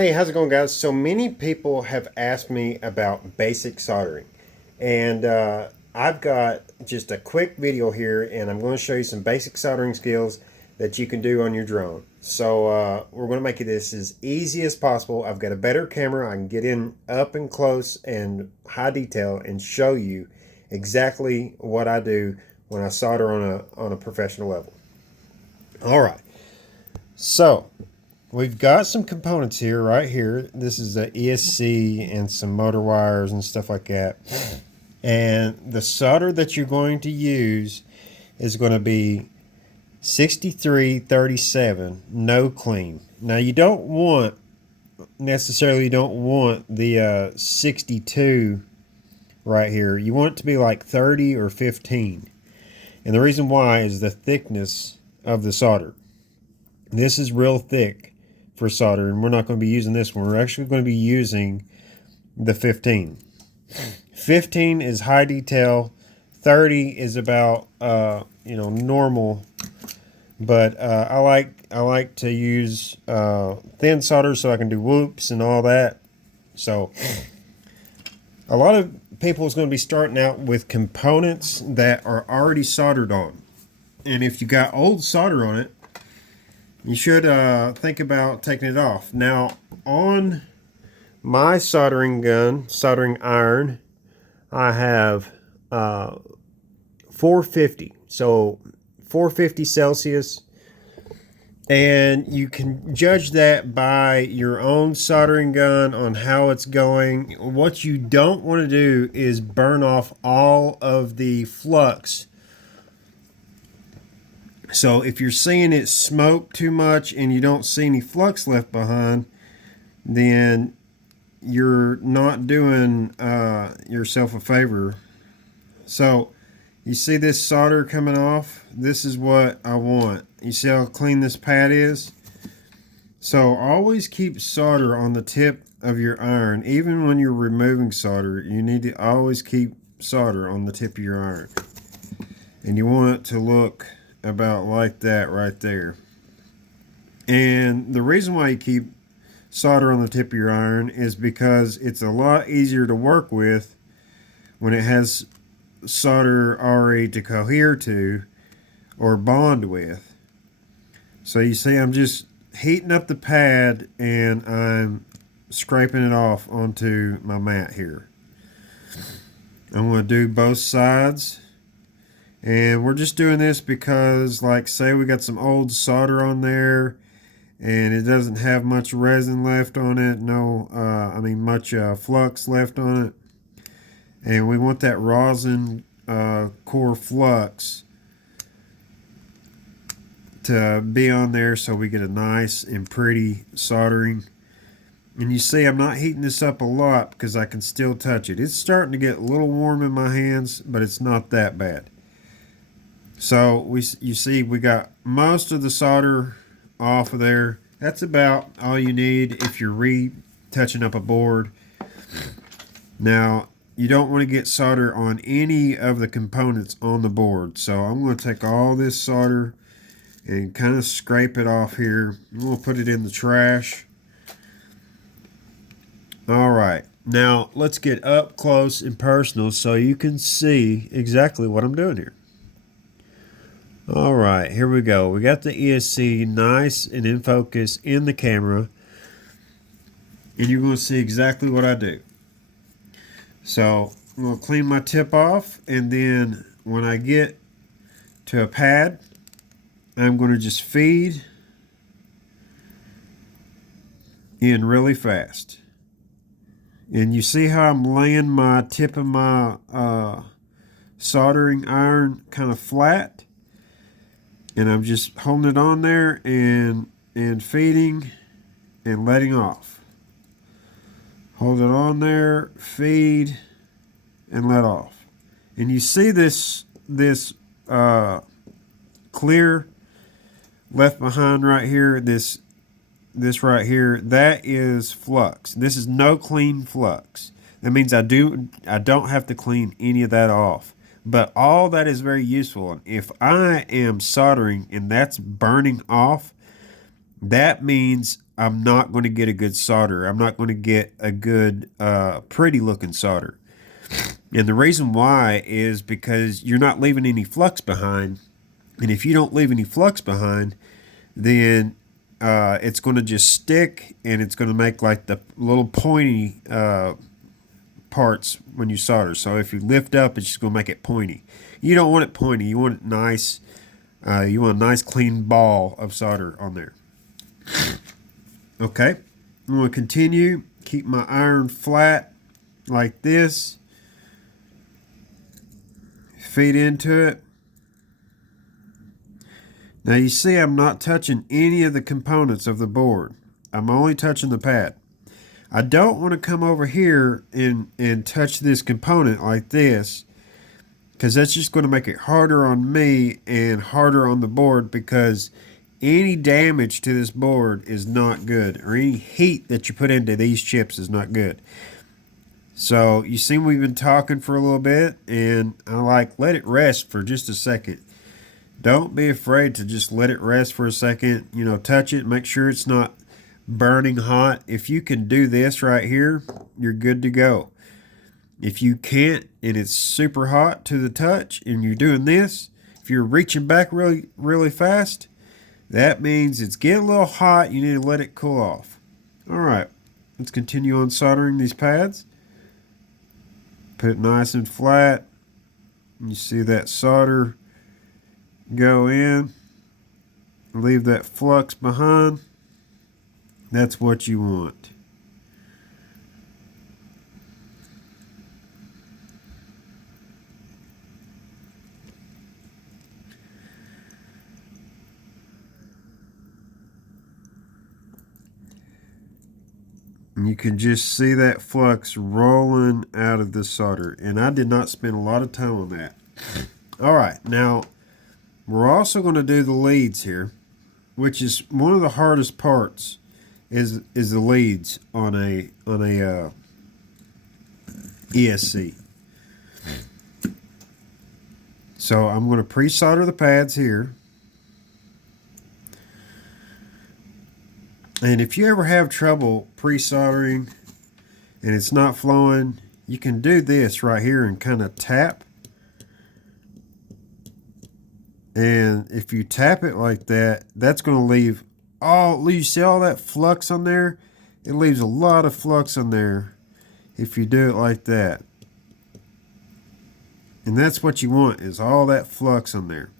Hey, how's it going, guys? So many people have asked me about basic soldering, and I've got just a quick video here, and I'm going to show you some basic soldering skills that you can do on your drone. So we're going to make this as easy as possible. I've got a better camera. I can get in up and close and high detail and show you exactly what I do when I solder on a professional level. All right. So we've got some components here, right here. This is a ESC and some motor wires and stuff like that. And the solder that you're going to use is going to be 6337 no clean. Now you don't want the 62 right here. You want it to be like 30 or 15. And the reason why is the thickness of the solder. This is real thick for solder, and we're not going to be using this one. We're actually going to be using the 15. 15 is high detail. 30 is about normal, but I like to use thin solder so I can do whoops and all that. So a lot of people is going to be starting out with components that are already soldered on, and if you got old solder on it, you should think about taking it off. Now, on my soldering iron, I have 450. So 450 Celsius. And you can judge that by your own soldering gun on how it's going. What you don't want to do is burn off all of the flux. So if you're seeing it smoke too much and you don't see any flux left behind, then you're not doing yourself a favor. So you see this solder coming off? This is what I want. You see how clean this pad is? So always keep solder on the tip of your iron. Even when you're removing solder, you need to always keep solder on the tip of your iron. And you want it to look about like that right there. And the reason why you keep solder on the tip of your iron is because it's a lot easier to work with when it has solder already to cohere to or bond with. So you see I'm just heating up the pad and I'm scraping it off onto my mat here. I'm going to do both sides. And we're just doing this because, like, say we got some old solder on there and it doesn't have much resin left on it, much flux left on it. And we want that rosin core flux to be on there so we get a nice and pretty soldering. And you see I'm not heating this up a lot because I can still touch it. It's starting to get a little warm in my hands, but it's not that bad. So you see we got most of the solder off of there. That's about all you need if you're retouching up a board. Now you don't want to get solder on any of the components on the board. So I'm going to take all this solder and kind of scrape it off here. I'm going to put it in the trash. All right. Now let's get up close and personal so you can see exactly what I'm doing here. All right, here we go. We got the ESC nice and in focus in the camera. And you're going to see exactly what I do. So I'm going to clean my tip off. And then when I get to a pad, I'm going to just feed in really fast. And you see how I'm laying my tip of my soldering iron kind of flat? And I'm just holding it on there and feeding and letting off. Hold it on there, feed, and let off. And you see this clear left behind right here, this right here, that is flux. This is no clean flux. That means I don't have to clean any of that off. But all that is very useful. And if I am soldering and that's burning off, that means I'm not going to get a good solder. I'm not going to get a good, pretty looking solder. And the reason why is because you're not leaving any flux behind. And if you don't leave any flux behind, then it's going to just stick, and it's going to make like the little pointy parts when you solder. So if you lift up, it's just going to make it pointy. You don't want it pointy. You want it nice. You want a nice clean ball of solder on there. Okay, I'm going to continue. Keep my iron flat like this. Feed into it. Now you see I'm not touching any of the components of the board. I'm only touching the pad. I don't want to come over here and touch this component like this, because that's just going to make it harder on me and harder on the board, because any damage to this board is not good, or any heat that you put into these chips is not good. So you see we've been talking for a little bit, and I let it rest for just a second. Don't be afraid to just let it rest for a second. Touch it, make sure it's not burning hot. If you can do this right here, you're good to go. If you can't and it's super hot to the touch and you're doing this, if you're reaching back really, really fast, that means it's getting a little hot. You need to let it cool off. All right, let's continue on soldering these pads. Put it nice and flat. You see that solder go in. Leave that flux behind. That's what you want. And you can just see that flux rolling out of the solder. And I did not spend a lot of time on that. All right, now we're also going to do the leads here, which is one of the hardest parts. Is the leads on a ESC. So I'm going to pre-solder the pads here. And if you ever have trouble pre-soldering and it's not flowing, you can do this right here and kind of tap. And if you tap it like that, that's going to leave you see all that flux on there? It leaves a lot of flux on there if you do it like that. And that's what you want, is all that flux on there.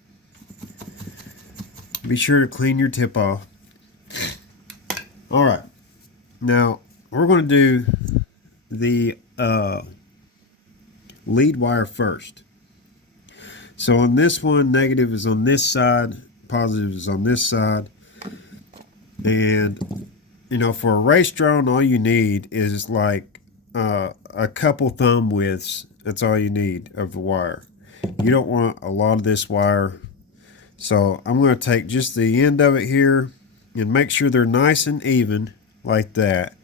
Be sure to clean your tip off. All right, now we're going to do the lead wire first. So on this one, negative is on this side, positive is on this side. And for a race drone, all you need is like a couple thumb widths. That's all you need of the wire. You don't want a lot of this wire. So I'm going to take just the end of it here and make sure they're nice and even like that.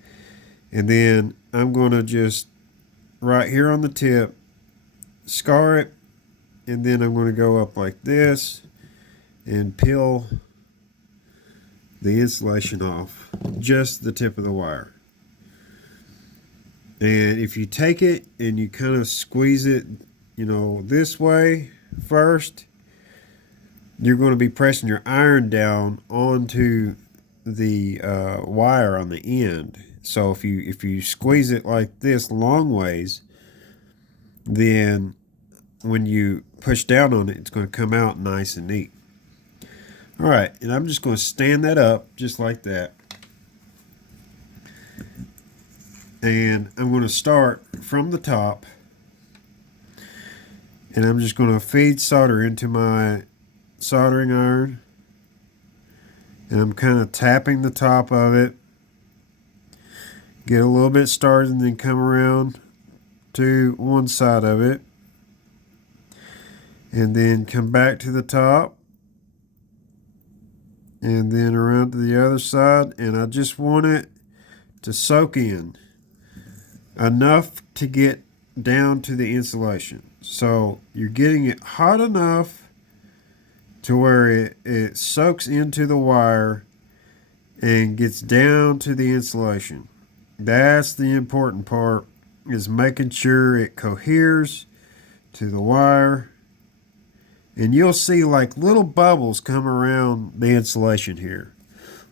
And then I'm going to just right here on the tip scar it, and then I'm going to go up like this and peel the insulation off, just the tip of the wire. And if you take it and you kind of squeeze it, this way first, you're going to be pressing your iron down onto the wire on the end. So if you squeeze it like this long ways, then when you push down on it, it's going to come out nice and neat. All right, and I'm just going to stand that up just like that. And I'm going to start from the top. And I'm just going to feed solder into my soldering iron. And I'm kind of tapping the top of it. Get a little bit started and then come around to one side of it. And then come back to the top. And then around to the other side, and I just want it to soak in enough to get down to the insulation. So you're getting it hot enough to where it soaks into the wire, and gets down to the insulation. That's the important part, is making sure it coheres to the wire. And you'll see like little bubbles come around the insulation here.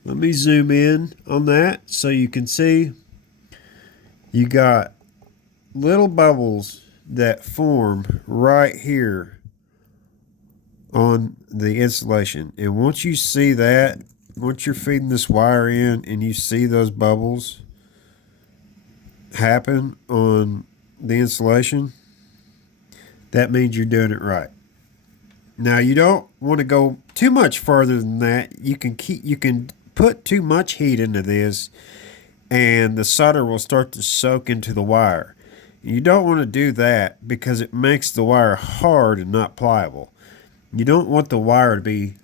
Let me zoom in on that so you can see you got little bubbles that form right here on the insulation. And once you see that, once you're feeding this wire in and you see those bubbles happen on the insulation, that means you're doing it right. Now you don't want to go too much further than that. You can put too much heat into this and the solder will start to soak into the wire. You don't want to do that because it makes the wire hard and not pliable. You don't want the wire to be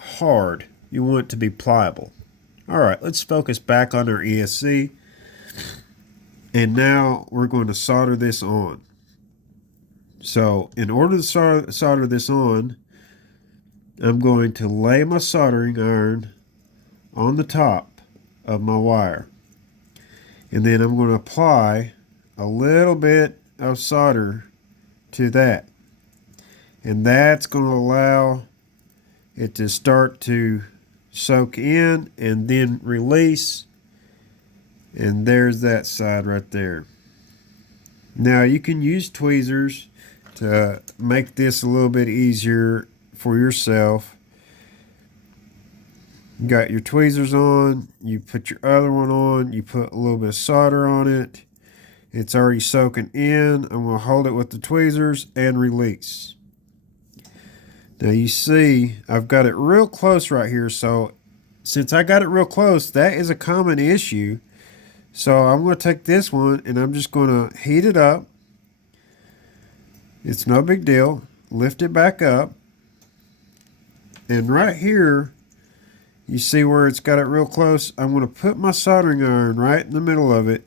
hard. You want it to be pliable. Alright, let's focus back on our ESC. And now we're going to solder this on. So in order to solder this on, I'm going to lay my soldering iron on the top of my wire. And then I'm going to apply a little bit of solder to that. And that's going to allow it to start to soak in and then release. And there's that side right there. Now you can use tweezers to make this a little bit easier for yourself. You got your tweezers on, you put your other one on, you put a little bit of solder on it. It's already soaking in. I'm going to hold it with the tweezers and release. Now you see I've got it real close right here, so since I got it real close, that is a common issue. So I'm going to take this one and I'm just going to heat it up. It's no big deal. Lift it back up. And right here, you see where it's got it real close? I'm going to put my soldering iron right in the middle of it.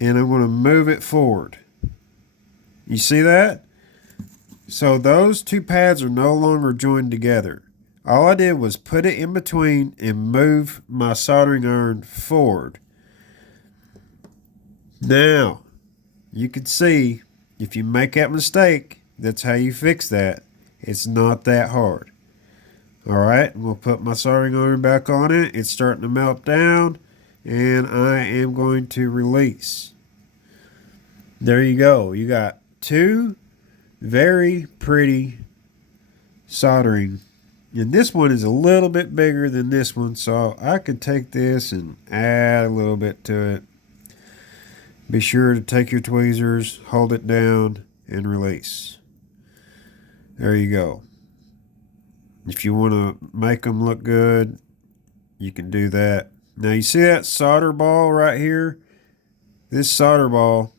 And I'm going to move it forward. You see that? So those two pads are no longer joined together. All I did was put it in between and move my soldering iron forward. Now, you can see if you make that mistake, that's how you fix that. It's not that hard. Alright, we'll put my soldering iron back on it. It's starting to melt down, and I am going to release. There you go. You got two very pretty soldering. And this one is a little bit bigger than this one, so I could take this and add a little bit to it. Be sure to take your tweezers, hold it down, and release. There you go. If you want to make them look good, you can do that. Now you see that solder ball right here? This solder ball,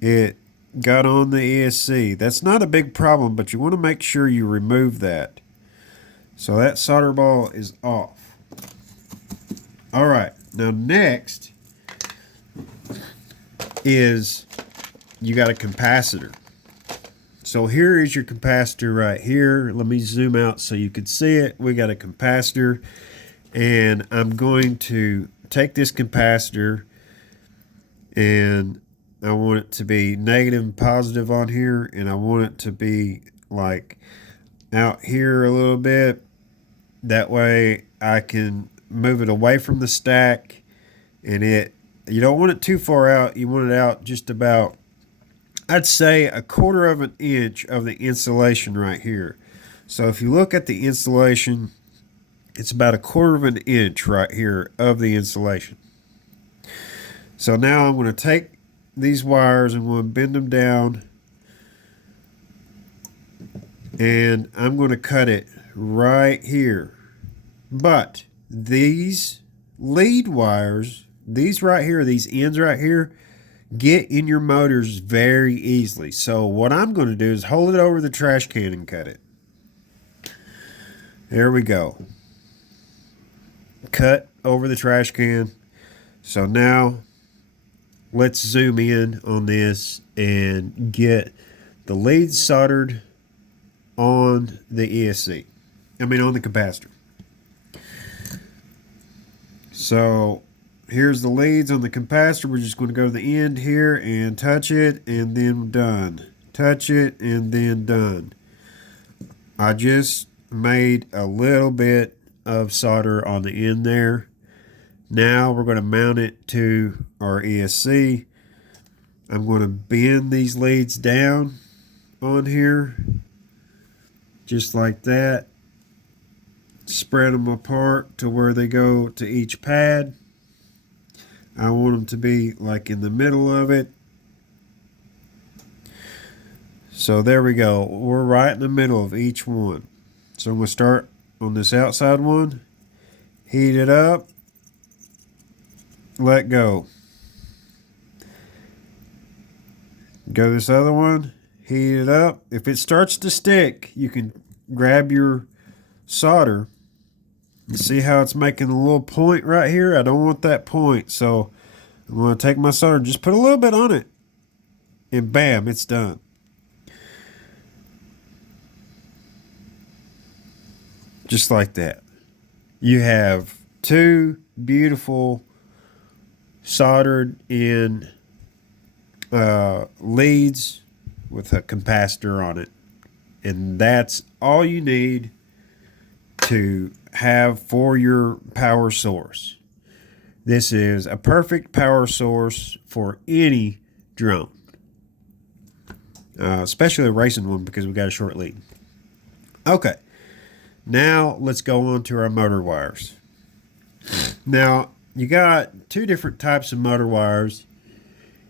it got on the ESC. That's not a big problem, but you want to make sure you remove that. So that solder ball is off. Alright, now next is you got a capacitor. So here is your capacitor right here. Let me zoom out so you can see it. We got a capacitor, and I'm going to take this capacitor and I want it to be negative and positive on here, and I want it to be like out here a little bit. That way I can move it away from the stack, and you don't want it too far out. You want it out just about, I'd say, 1/4 of an inch of the insulation right here. So if you look at the insulation, it's about 1/4 of an inch right here of the insulation. So now I'm going to take these wires and I'm going to bend them down, and I'm going to cut it right here. But these lead wires, these right here, these ends right here, get in your motors very easily. So what I'm going to do is hold it over the trash can and cut it. There we go. Cut over the trash can. So now let's zoom in on this and get the leads soldered on the ESC. On the capacitor. So here's the leads on the capacitor. We're just going to go to the end here and touch it, and then done. Touch it, and then done. I just made a little bit of solder on the end there. Now we're going to mount it to our ESC. I'm going to bend these leads down on here, just like that. Spread them apart to where they go to each pad. I want them to be like in the middle of it. So there we go. We're right in the middle of each one. So I'm going to start on this outside one. Heat it up. Let go. Go to this other one. Heat it up. If it starts to stick, you can grab your solder. You see how it's making a little point right here? I don't want that point. So I'm going to take my solder and just put a little bit on it. And bam, it's done. Just like that. You have two beautiful soldered in leads with a capacitor on it. And that's all you need to have for your power source. This is a perfect power source for any drone, especially a racing one, because we got a short lead. Okay, now let's go on to our motor wires. Now you got two different types of motor wires.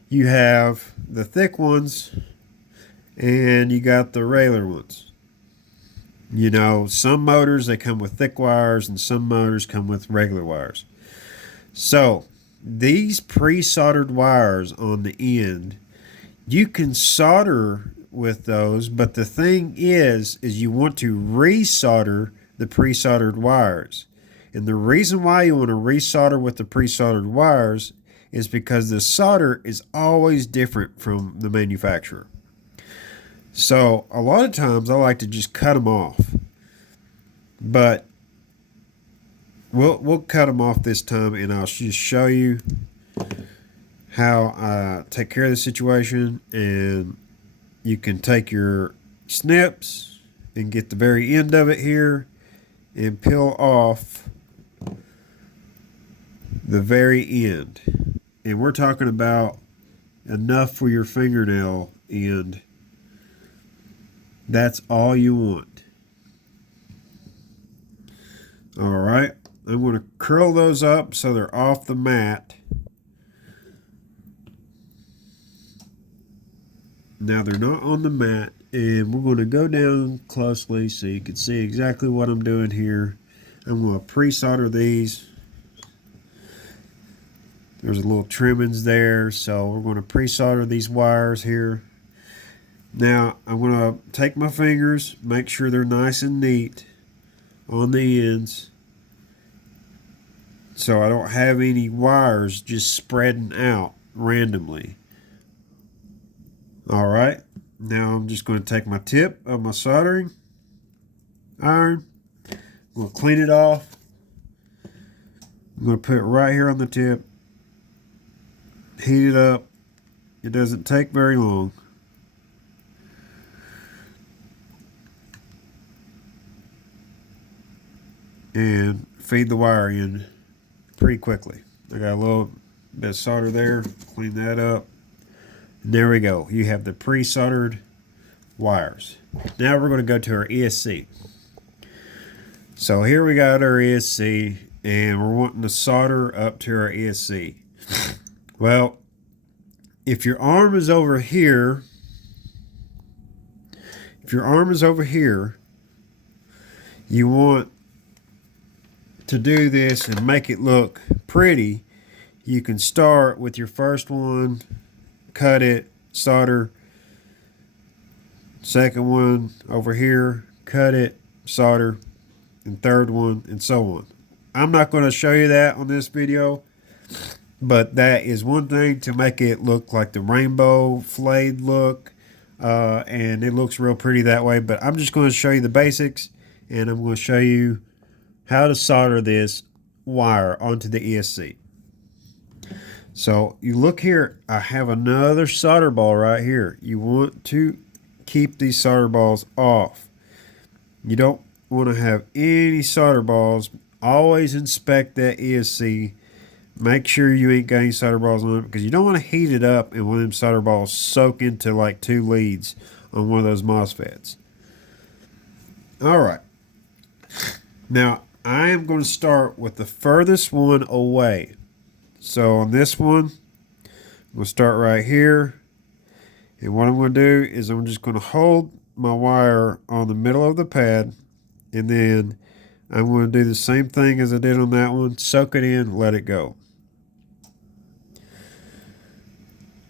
You have the thick ones and you got the regular ones. You know, some motors, they come with thick wires, and some motors come with regular wires. So these pre-soldered wires on the end, you can solder with those, but the thing is you want to resolder the pre-soldered wires. And the reason why you want to resolder with the pre-soldered wires is because the solder is always different from the manufacturer. So a lot of times I like to just cut them off, but we'll cut them off this time, and I'll just show you how I take care of the situation. And you can take your snips and get the very end of it here and peel off the very end. And we're talking about enough for your fingernail end. That's all you want. All right, I'm going to curl those up so they're off the mat. Now they're not on the mat, and we're going to go down closely so you can see exactly what I'm doing here. I'm going to pre-solder these. There's a little trimmings there, so we're going to pre-solder these wires here. Now I'm going to take my fingers, make sure they're nice and neat on the ends, so I don't have any wires just spreading out randomly. Alright, now I'm just going to take my tip of my soldering iron. I'm going to clean it off. I'm going to put it right here on the tip. Heat it up. It doesn't take very long. And feed the wire in pretty quickly. I got a little bit of solder there. Clean that up. And there we go. You have the pre-soldered wires. Now we're going to go to our ESC. So here we got our ESC, and we're wanting to solder up to our ESC. Well, if your arm is over here, you want to do this and make it look pretty. You can start with your first one, cut it, solder. Second one over here, cut it, solder. And third one, and so on. I'm not going to show you that on this video, but that is one thing to make it look like the rainbow flayed look, and it looks real pretty that way. But I'm just going to show you the basics, and I'm going to show you how to solder this wire onto the ESC. So you look here, I have another solder ball right here. You want to keep these solder balls off. You don't want to have any solder balls. Always inspect that ESC. Make sure you ain't got any solder balls on it, because you don't want to heat it up and one of them solder balls soak into like 2 leads on one of those MOSFETs. Alright. Now, I am going to start with the furthest one away. So on this one, we'll start right here. And what I'm going to do is I'm just going to hold my wire on the middle of the pad. And then I'm going to do the same thing as I did on that one. Soak it in, let it go.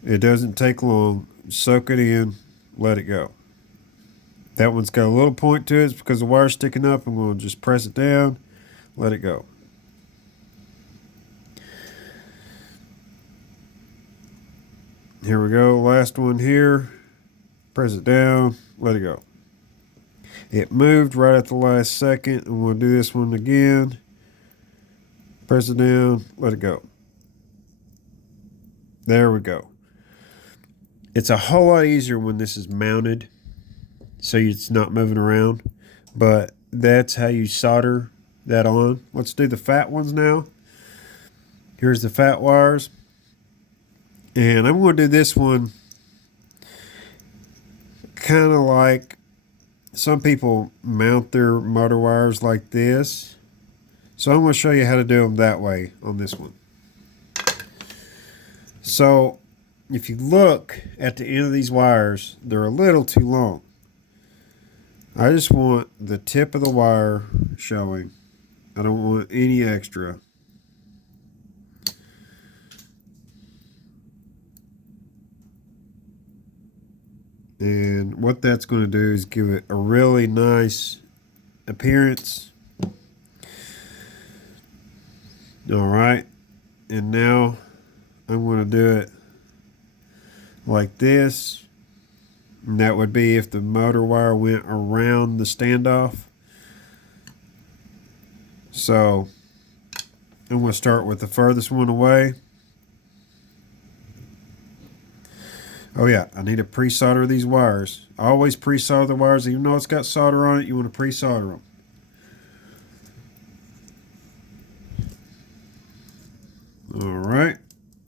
It doesn't take long. Soak it in, let it go. That one's got a little point to it. It's because the wire's sticking up. I'm going to just press it down, let it go. Here we go, last one here. Press it down, let it go. It moved right at the last second. I'm going to do this one again. Press it down, let it go. There we go. It's a whole lot easier when this is mounted, so it's not moving around. But that's how you solder that on. Let's do the fat ones now. Here's the fat wires. And I'm going to do this one kind of like some people mount their motor wires like this. So I'm going to show you how to do them that way on this one. So if you look at the end of these wires, they're a little too long. I just want the tip of the wire showing. I don't want any extra. And what that's going to do is give it a really nice appearance. Alright. And now I'm going to do it like this. And that would be if the motor wire went around the standoff. So I'm going to start with the furthest one away. Oh yeah, I need to pre-solder these wires. I always pre-solder the wires. Even though it's got solder on it, you want to pre-solder them. Alright,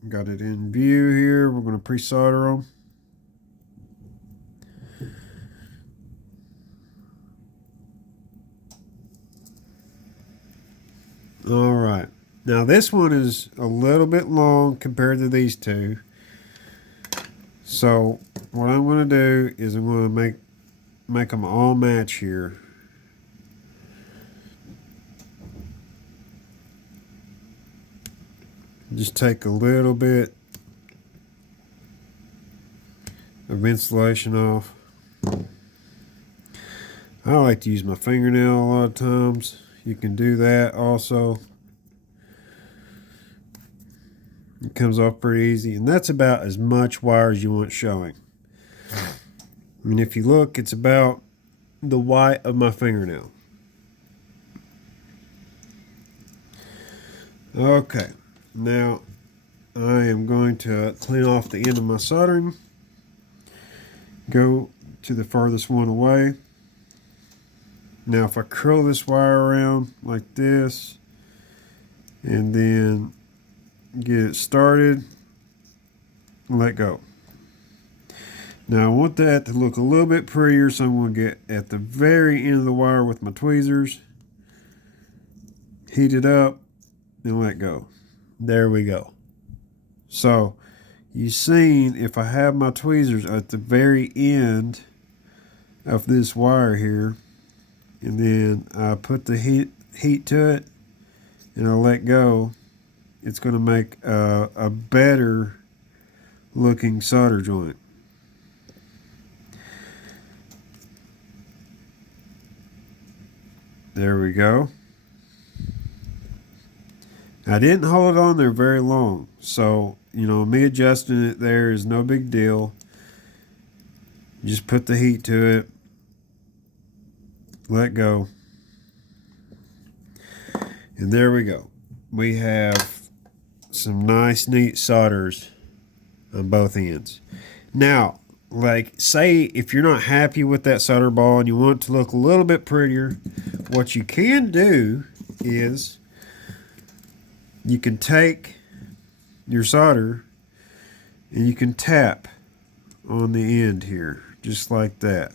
got it in view here. We're going to pre-solder them. Alright, now this one is a little bit long compared to these two. So what I'm going to do is I'm going to make them all match here. Just take a little bit of insulation off. I like to use my fingernail a lot of times. You can do that also. It comes off pretty easy, and that's about as much wire as you want showing. I mean, if you look, it's about the white of my fingernail. Okay, now I am going to clean off the end of my soldering. Go to the farthest one away. Now if I curl this wire around like this and then get it started, let go. Now I want that to look a little bit prettier, so I'm going to get at the very end of the wire with my tweezers, heat it up, and let go. There we go. So you've seen, if I have my tweezers at the very end of this wire here, and then I put the heat to it and I let go, it's going to make a better looking solder joint. There we go. I didn't hold it on there very long, so you know, me adjusting it there is no big deal. Just put the heat to it, let go, and there we go. we have some nice neat solders on both ends. Now, like, say if you're not happy with that solder ball and you want it to look a little bit prettier, what you can do is you can take your solder and you can tap on the end here, just like that.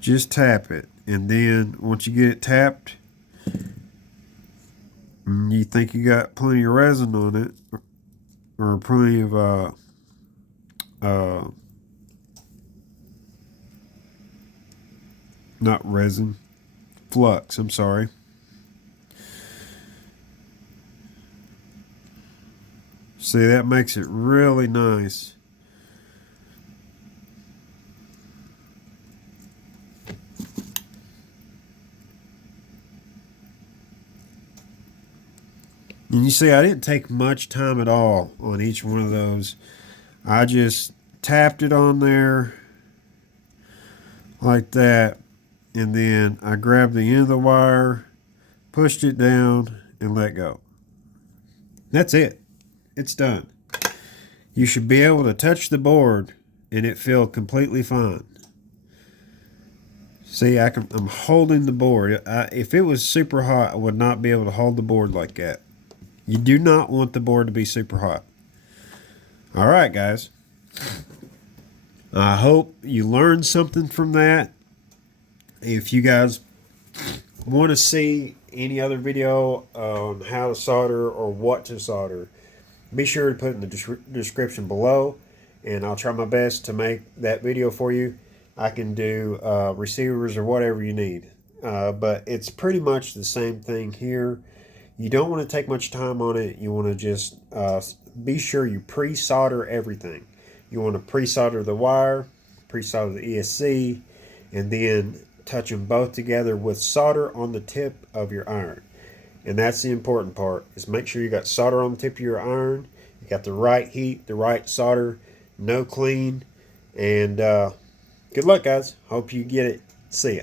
Just tap it, and then once you get it tapped, and you think you got plenty of resin on it, or plenty of not resin, flux, I'm sorry. See, that makes it really nice. And you see, I didn't take much time at all on each one of those. I just tapped it on there like that, and then I grabbed the end of the wire, pushed it down, and let go. That's it. It's done. You should be able to touch the board and it feel completely fine. See, I'm holding the board. If it was super hot, I would not be able to hold the board like that. You do not want the board to be super hot. All right, guys. I hope you learned something from that. If you guys want to see any other video on how to solder or what to solder, be sure to put it in the description below, and I'll try my best to make that video for you. I can do receivers or whatever you need, but it's pretty much the same thing here. You don't want to take much time on it. You want to just be sure you pre-solder everything. You want to pre-solder the wire, pre-solder the ESC, and then touch them both together with solder on the tip of your iron. And that's the important part, is make sure you got solder on the tip of your iron, you got the right heat, the right solder, no clean, and good luck, guys. Hope you get it. See ya.